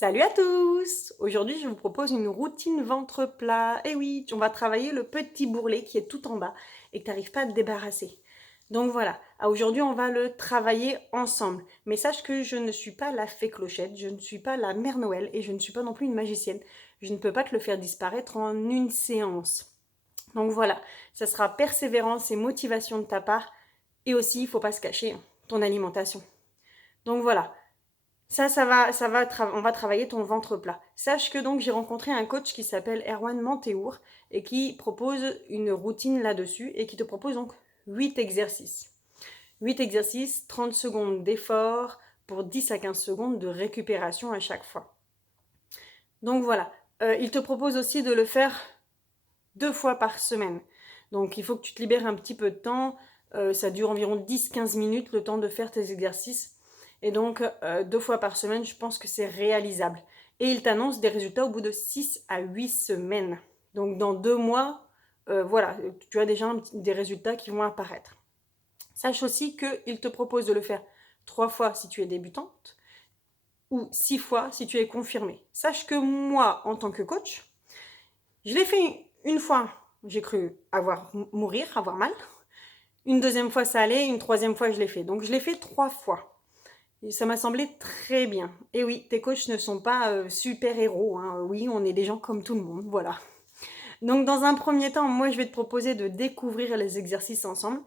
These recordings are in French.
Salut à tous! Aujourd'hui, je vous propose une routine ventre plat. Eh oui, on va travailler le petit bourrelet qui est tout en bas et que tu n'arrives pas à te débarrasser. Donc voilà, aujourd'hui, on va le travailler ensemble. Mais sache que je ne suis pas la fée Clochette, je ne suis pas la Mère Noël et je ne suis pas non plus une magicienne. Je ne peux pas te le faire disparaître en une séance. Donc voilà, ça sera persévérance et motivation de ta part. Et aussi, il ne faut pas se cacher, ton alimentation. Donc voilà, on va travailler ton ventre plat. Sache que donc j'ai rencontré un coach qui s'appelle Erwan Manteour et qui propose une routine là-dessus et qui te propose donc 8 exercices. 8 exercices, 30 secondes d'effort pour 10 à 15 secondes de récupération à chaque fois. Donc voilà, il te propose aussi de le faire 2 fois par semaine. Donc il faut que tu te libères un petit peu de temps, ça dure environ 10-15 minutes le temps de faire tes exercices. Et donc 2 fois par semaine, je pense que c'est réalisable. Et il t'annonce des résultats au bout de 6 à 8 semaines. Donc dans 2 mois, voilà, tu as déjà des résultats qui vont apparaître. Sache aussi qu'il te propose de le faire 3 fois si tu es débutante ou 6 fois si tu es confirmée. Sache que moi, en tant que coach, je l'ai fait une fois, j'ai cru mourir, avoir mal. Une deuxième fois, ça allait. Une troisième fois, je l'ai fait. Donc, je l'ai fait 3 fois. Et ça m'a semblé très bien. Et oui, tes coachs ne sont pas super-héros. Hein. Oui, on est des gens comme tout le monde. Voilà. Donc, dans un premier temps, moi, je vais te proposer de découvrir les exercices ensemble.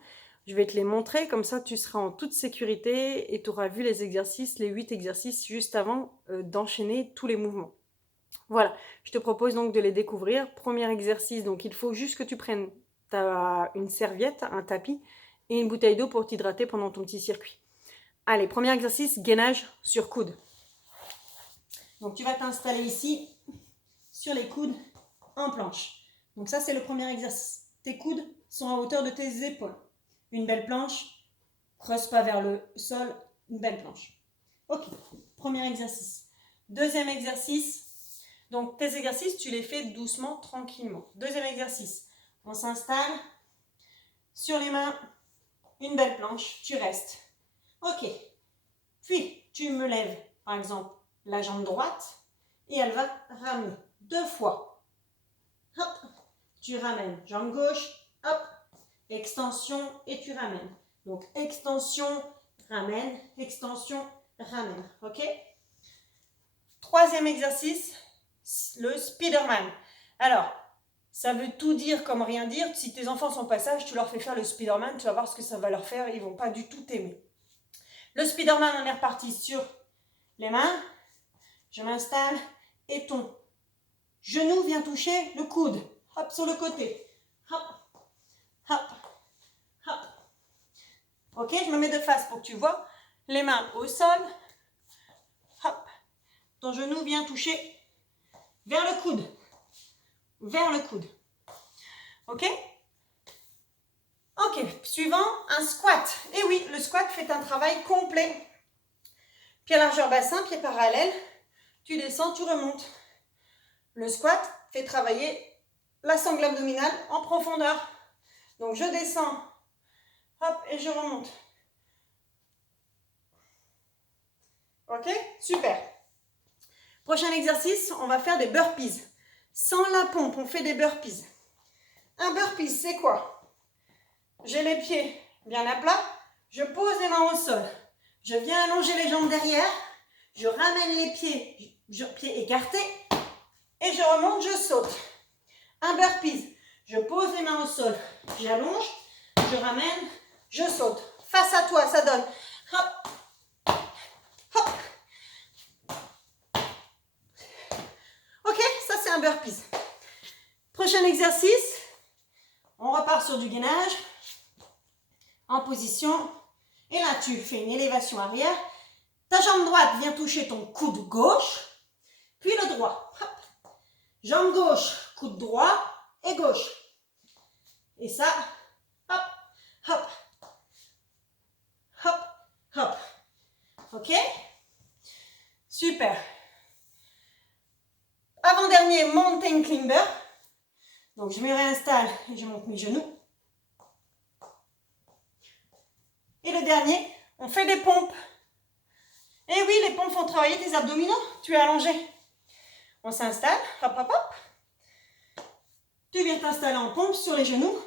Je vais te les montrer. Comme ça, tu seras en toute sécurité et tu auras vu les exercices, les 8 exercices, juste avant d'enchaîner tous les mouvements. Voilà, je te propose donc de les découvrir. Premier exercice, donc il faut juste que tu prennes une serviette, un tapis et une bouteille d'eau pour t'hydrater pendant ton petit circuit. Allez, premier exercice, gainage sur coude. Donc tu vas t'installer ici, sur les coudes, en planche. Donc ça c'est le premier exercice. Tes coudes sont à hauteur de tes épaules. Une belle planche, creuse pas vers le sol, une belle planche. Ok, premier exercice. Deuxième exercice, donc tes exercices, tu les fais doucement, tranquillement. Deuxième exercice, on s'installe sur les mains, une belle planche, tu restes. Ok, puis tu me lèves, par exemple, la jambe droite et elle va ramener 2 fois. Hop, tu ramènes, jambe gauche, hop, extension et tu ramènes. Donc extension, ramène, ok? Troisième exercice, le Spiderman. Alors, ça veut tout dire comme rien dire. Si tes enfants sont pas sages, tu leur fais faire le Spiderman, tu vas voir ce que ça va leur faire, ils vont pas du tout aimer. Le Spiderman, on est reparti sur les mains. Je m'installe et ton genou vient toucher le coude. Hop, sur le côté. Hop, hop, hop. Ok, je me mets de face pour que tu vois. Les mains au sol. Hop. Ton genou vient toucher vers le coude. Vers le coude. Ok? Ok, suivant, un squat. Et oui, le squat fait un travail complet. Pied largeur bassin, pied parallèle. Tu descends, tu remontes. Le squat fait travailler la sangle abdominale en profondeur. Donc je descends, hop, et je remonte. Ok? Super. Prochain exercice, on va faire des burpees. Sans la pompe, on fait des burpees. Un burpee, c'est quoi? J'ai les pieds bien à plat, je pose les mains au sol. Je viens allonger les jambes derrière, je ramène les pieds, pieds écartés, et je remonte, je saute. Un burpees, je pose les mains au sol, j'allonge, je ramène, je saute. Face à toi, ça donne hop, hop. Ok, ça c'est un burpees. Prochain exercice, on repart sur du gainage, en position, et là tu fais une élévation arrière. Ta jambe droite vient toucher ton coude gauche, puis le droit. Hop. Jambe gauche, coude droit et gauche. Et ça, hop, hop, hop, hop. Ok? Super. Avant-dernier, mountain climber. Donc je me réinstalle et je monte mes genoux. Et le dernier, on fait des pompes. Et oui, les pompes font travailler tes abdominaux. Tu es allongé. On s'installe. Hop, hop, hop. Tu viens t'installer en pompe sur les genoux.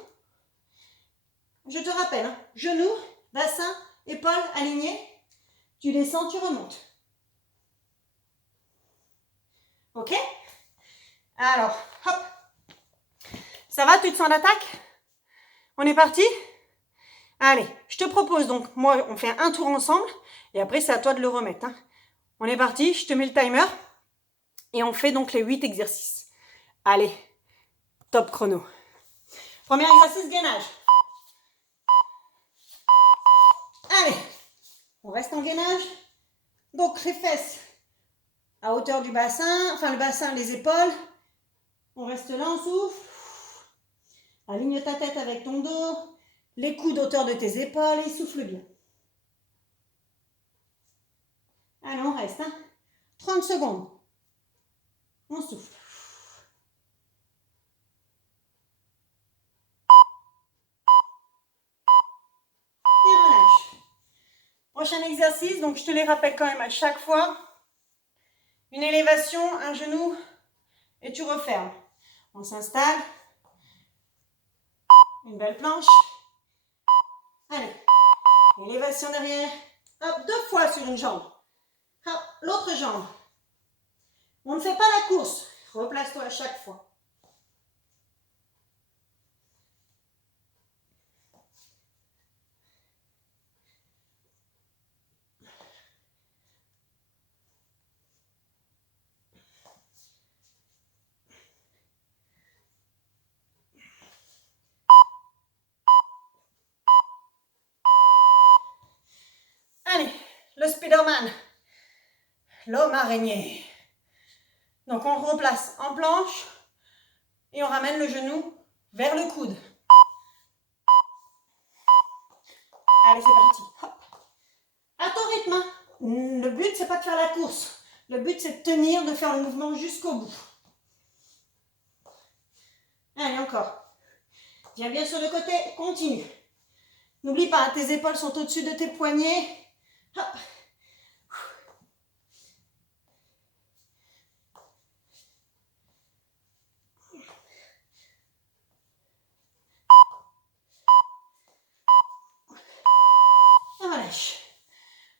Je te rappelle, hein, genoux, bassin, épaules alignées. Tu descends, tu remontes. Ok? Alors, hop. Ça va, tu te sens d'attaque? On est parti? Allez, je te propose donc, moi, on fait un tour ensemble et après, c'est à toi de le remettre. Hein. On est parti, je te mets le timer et on fait donc les 8 exercices. Allez, top chrono. Premier exercice, gainage. Allez, on reste en gainage. Donc, les fesses à hauteur du bassin, enfin le bassin, les épaules. On reste là, on souffle. Aligne ta tête avec ton dos. Les coudes hauteur de tes épaules et souffle bien. Allez, on reste. Hein. 30 secondes. On souffle. Et relâche. Prochain exercice, donc je te les rappelle quand même à chaque fois. Une élévation, un genou et tu refermes. On s'installe. Une belle planche. Allez. Élévation derrière. Hop, 2 fois sur une jambe. Hop, l'autre jambe. On ne fait pas la course. Replace-toi à chaque fois. Allez, le Spider-Man. L'homme araignée. Donc on replace en planche et on ramène le genou vers le coude. Allez, c'est parti. Hop. À ton rythme. Hein. Le but, c'est pas de faire la course. Le but, c'est de tenir, de faire le mouvement jusqu'au bout. Allez, encore. Viens bien sur le côté, continue. N'oublie pas, tes épaules sont au-dessus de tes poignets. Hop. Et relâche.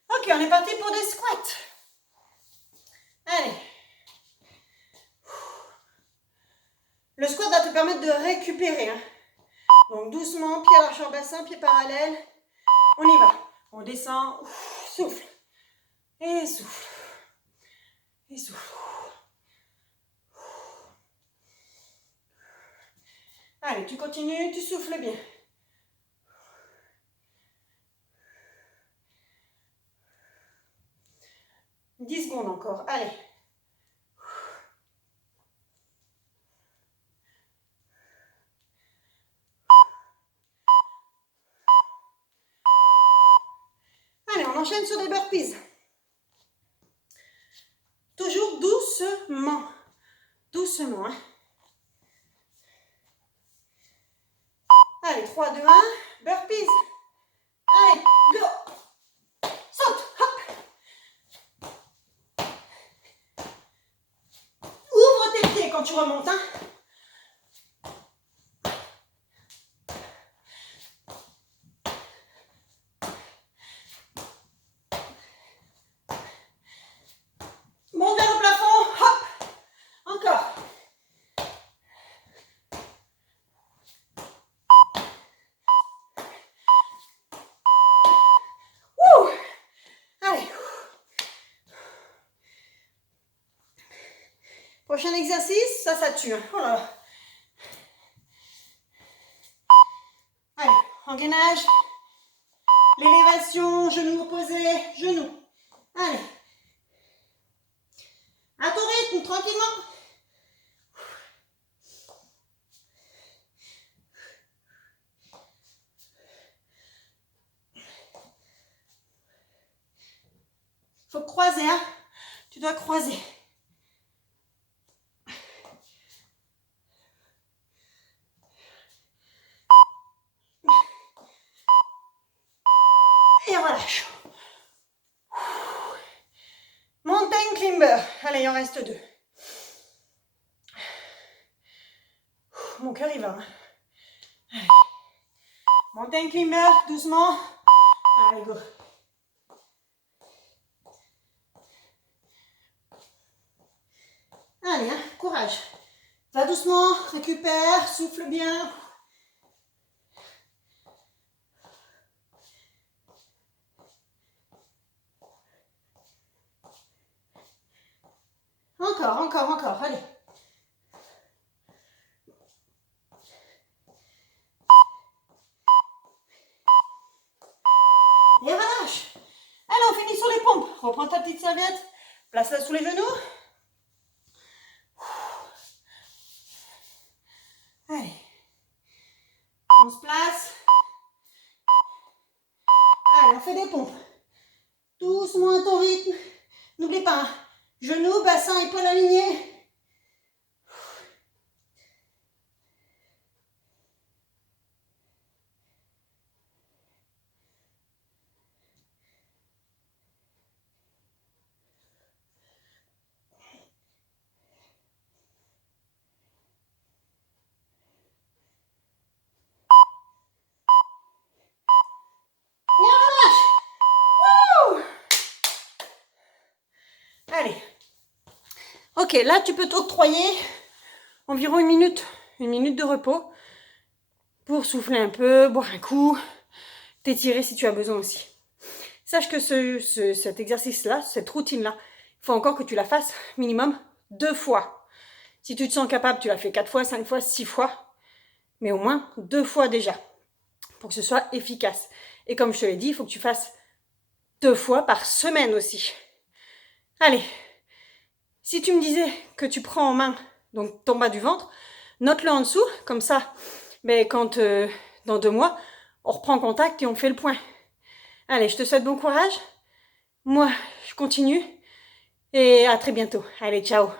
Ok, on est parti pour des squats. Allez. Le squat va te permettre de récupérer. Hein. Donc doucement, pied à l'archeur bassin, pied parallèle. On y va. On descend. Souffle. Et souffle. Et souffle. Allez, tu continues, tu souffles bien. « 10 secondes encore. Allez. Allez, on enchaîne sur des burpees. Toujours doucement. Doucement. Hein. Allez, 3, 2, 1. Burpees. Allez, go. Saute. Hop. Ouvre tes pieds quand tu remontes. Hein. Monte vers le plafond. Hop. Encore. Ouh. Allez. Prochain exercice, ça tue. Oh là là. Allez, engainage. L'élévation, genou opposé, genou. Allez. À ton rythme, tranquillement. Faut croiser, hein. Tu dois croiser. Et relâche. il en reste 2. Mon cœur y va. Hein. Allez. Mountain climber, doucement. Allez, go. Allez, hein, courage. Va doucement, récupère, souffle bien. Encore, allez. Et relâche. Allez, on finit sur les pompes. Reprends ta petite serviette, place-la sous les genoux. Allez. On se place. Allez, on fait des pompes. Doucement à ton rythme. N'oublie pas, hein. Genoux, bassin, épaules alignées. Et on relâche. Wouh! Allez. Ok, là tu peux t'octroyer environ une minute de repos pour souffler un peu, boire un coup, t'étirer si tu as besoin aussi. Sache que cet exercice-là, cette routine-là, il faut encore que tu la fasses minimum 2 fois. Si tu te sens capable, tu la fais 4 fois, 5 fois, 6 fois, mais au moins 2 fois déjà, pour que ce soit efficace. Et comme je te l'ai dit, il faut que tu fasses 2 fois par semaine aussi. Allez, si tu me disais que tu prends en main donc ton bas du ventre, note-le en dessous, comme ça, mais quand dans 2 mois, on reprend contact et on fait le point. Allez, je te souhaite bon courage. Moi, je continue et à très bientôt. Allez, ciao.